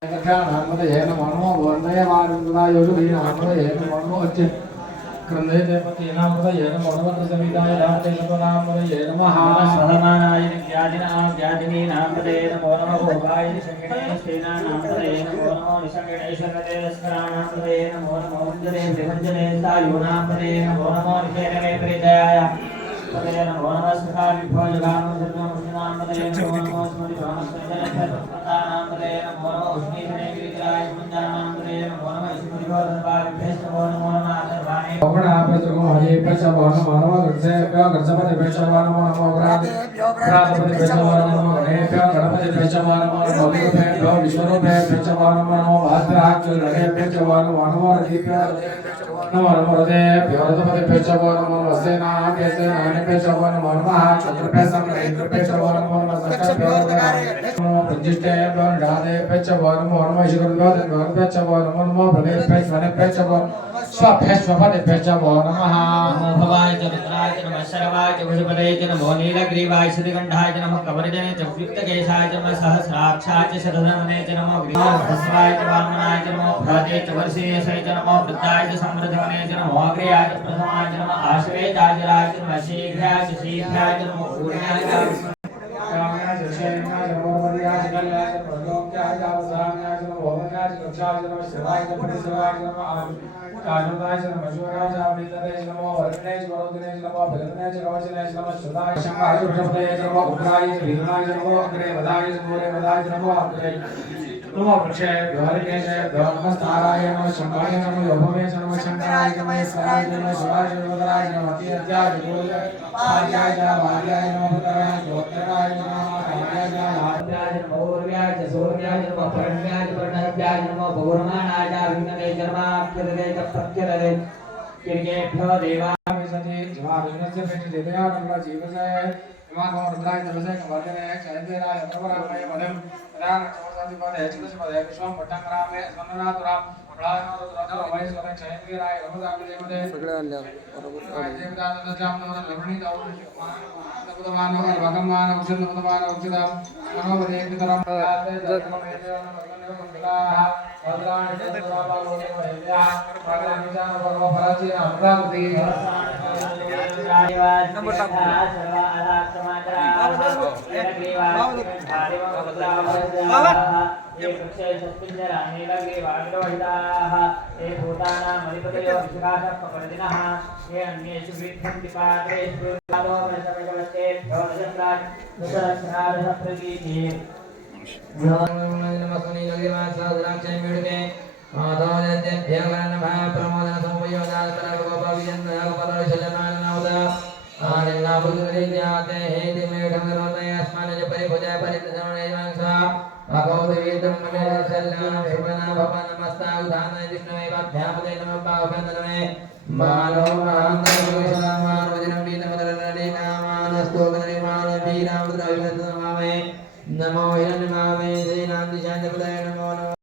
Namo Namo Vande Varundana Yogi Namo Namo Acche Krande Devati Namo Namo Namo Savidaya Rate Namo Namo Sahamana Yadina Yadini Namo Namo Namo Bhai Sangane Sena Namo Namo Nisangane Sangane Skarana Namo Namo Jane Devanjane Sayu Namo Namo Nishane Pridaya Namo Namo Sakali Bhojagam Namo Namo Namo Namo